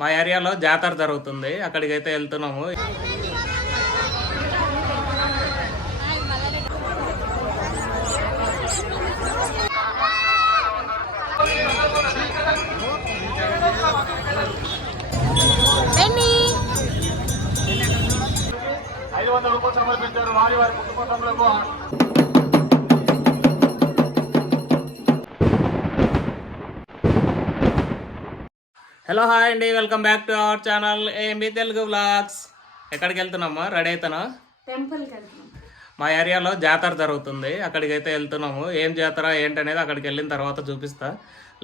మా ఏరియాలో జాతర జరుగుతుంది, అక్కడికి అయితే వెళ్తున్నాము. హలో హాయ్ అండి, welcome back to our channel AMB Telugu vlogs. ఎక్కడికి వెళ్తున్నామా? రెడీ అవుతానా? టెంపుల్కి వెళ్తున్నాం. మా ఏరియాలో జాతర జరుగుతుంది, అక్కడికి అయితే వెళ్తున్నాము. ఏం జాతర ఏంటనేది అక్కడికి వెళ్ళిన తర్వాత చూపిస్తా.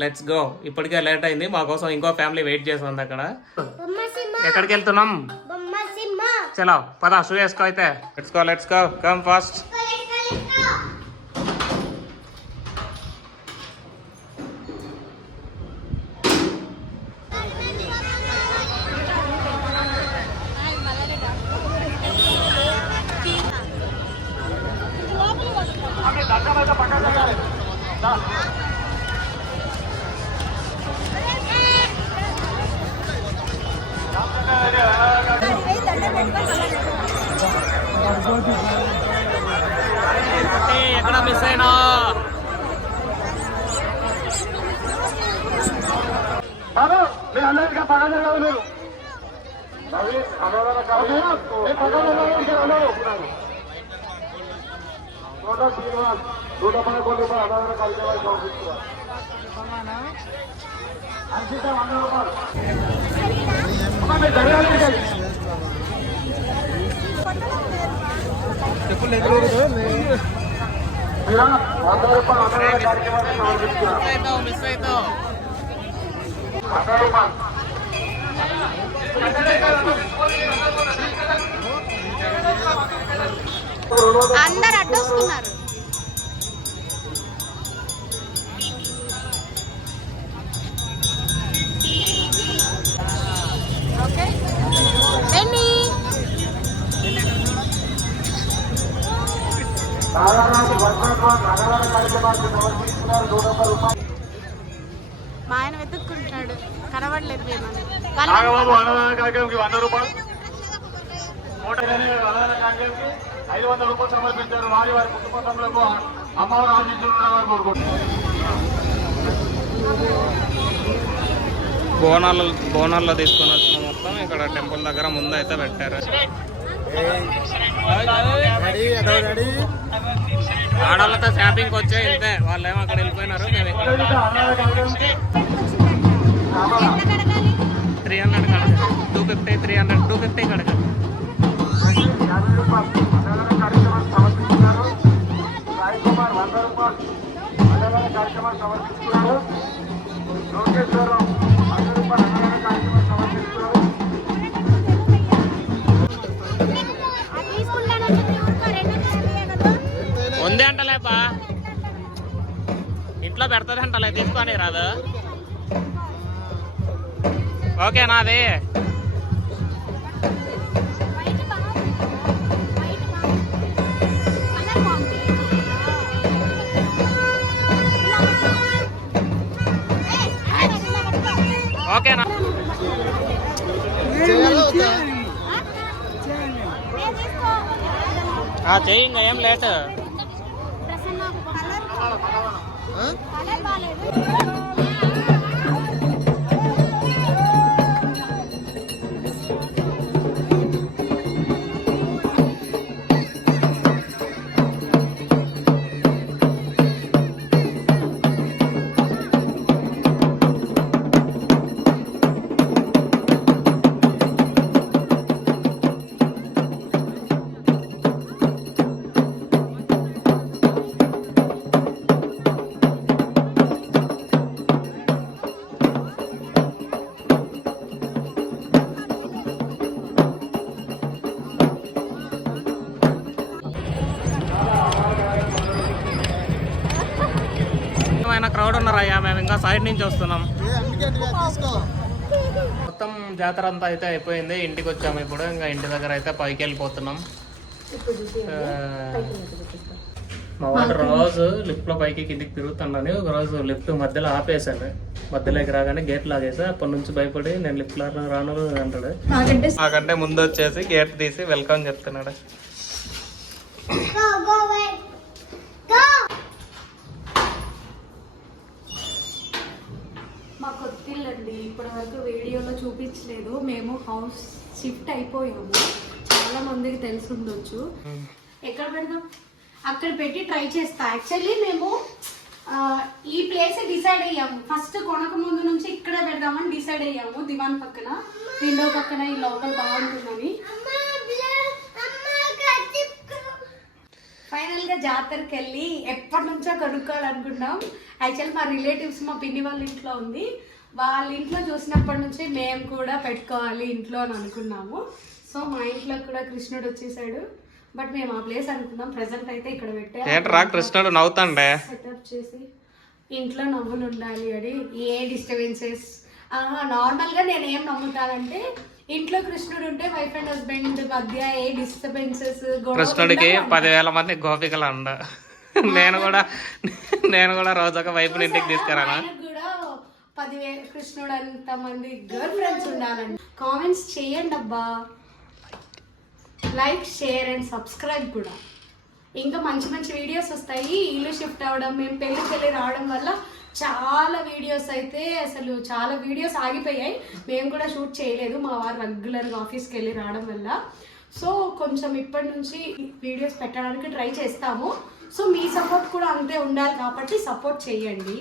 Let's go. ఇప్పటికే లేట్ అయింది, మా కోసం ఇంకో ఫ్యామిలీ వెయిట్ చేస్తుంది అక్కడ. ఎక్కడికి వెళ్తున్నాం? చలో పదా, షూ వేసుకో అయితే. Let's go come fast. ఎక్కడ మిస్ అయినా? మిస్ అవుతావు. అందరు అడ్డొస్తున్నారు. మా ఆయన వెతుక్కుంటున్నాడు, కనబడలేదు. నాగబాబు అన్నదాన కార్యక్రమంకి 100 రూపాయలు, 500 రూపాయలు సమర్పించారు. వారి వారి కుటుంబ అమ్మవారు ఆశించున్నారని కోరుకుంటున్నారు. బోనాల్లో తీసుకొని వచ్చిన మొత్తం ఇక్కడ టెంపుల్ దగ్గర ముందు అయితే పెట్టారు. ఆడవాళ్ళతో షాపింగ్కి వచ్చే ఇంతే, వాళ్ళు ఏమో అక్కడ వెళ్ళిపోయినారు. మేము 300 కడగ, 250, 300, 250 కడగ. ఉంది అంటలేపా, ఇంట్లో పెడతాది అంటలే, తీసుకొని రాదు. ఓకేనా అది? ఓకేనా? చెయ్యి, ఇంకా ఏం లేట్. క్రౌడ్ ఉన్నారయ్యా, మేము ఇంకా సైడ్ నుంచి వస్తున్నాం. మొత్తం జాతర అంతా అయితే అయిపోయింది, ఇంటికి వచ్చాము ఇప్పుడు. ఇంకా ఇంటి దగ్గర అయితే పైకి వెళ్ళిపోతున్నాం. మా వాడు రోజు లిఫ్ట్ లో పైకి కిందికి తిరుగుతున్నాను. ఒక రోజు లిఫ్ట్ మధ్యలో ఆపేశాను. మధ్యలోకి రాగానే గేట్ లాగేసా. అప్పటి నుంచి భయపడి నేను లిఫ్ట్ లో రాను అంటాడు. నాకంటే ముందు వచ్చేసి గేట్ తీసి వెల్కమ్ చెప్తున్నాడు. మా కొత్త ఇల్లు అండి, ఇప్పటి వరకు వీడియోలో చూపించలేదు. మేము హౌస్ షిఫ్ట్ అయిపోయాము, చాలా మందికి తెలిసి ఉండొచ్చు. ఎక్కడ పెడదాం అక్కడ పెట్టి ట్రై చేస్తా. యాక్చువల్లీ మేము ఈ ప్లేస్ డిసైడ్ అయ్యాము. ఫస్ట్ కొనక ముందు నుంచి ఇక్కడే పెడదామని డిసైడ్ అయ్యాము. దివాన్ పక్కన, విండో పక్కన ఈ లోపల బాగుంటుందని. ఫైనల్ గా జాతరకి వెళ్ళి ఎప్పటి నుంచో కొనుక్కోవాలనుకున్నాం. యాక్చువల్ మా రిలేటివ్స్ మా పిన్ని వాళ్ళ ఇంట్లో ఉంది. వాళ్ళ ఇంట్లో చూసినప్పటి నుంచి మేము కూడా పెట్టుకోవాలి ఇంట్లో అని అనుకున్నాము. సో మా ఇంట్లో కూడా కృష్ణుడు వచ్చేసాడు. బట్ మేము ఆ ప్లేస్ అనుకున్నాం. ప్రెసెంట్ అయితే ఇక్కడ ఏంట్రా కృష్ణుడు నవ్వుతాండే. సెటప్ చేసి ఇంట్లో నవ్వులు ఉండాలి అని, ఏ డిస్టర్బెన్సెస్. నార్మల్ గా నేను ఏం నమ్ముతానంటే ఇంట్లో కృష్ణుడు ఉంటే వైఫ్ అండ్ హస్బెండ్ మధ్య ఏ డిస్టర్బెన్సెస్, కృష్ణుడికి 10,000 మంది గోపికలు అండ. నేను కూడా రోజు ఒక వైపుని ఇంటికి తీసుకురానా. కూడా 10,000 కృష్ణుడు అంత మంది గర్ల్ ఫ్రెండ్స్ ఉండాలండి. కామెంట్స్ చేయండి అబ్బా, లైక్ షేర్ అండ్ సబ్స్క్రైబ్ కూడా. ఇంకా మంచి మంచి వీడియోస్ వస్తాయి. ఇల్లు షిఫ్ట్ అవ్వడం, మేము పెళ్ళి రావడం వల్ల చాలా వీడియోస్ అయితే అసలు చాలా వీడియోస్ ఆగిపోయాయి. మేము కూడా షూట్ చేయలేదు, మా వారు రెగ్యులర్గా ఆఫీస్కి వెళ్ళి రావడం వల్ల. సో కొంచెం ఇప్పటి నుంచి వీడియోస్ పెట్టడానికి ట్రై చేస్తాము. సో మీ సపోర్ట్ కూడా అంతే ఉండాలి కాబట్టి సపోర్ట్ చేయండి.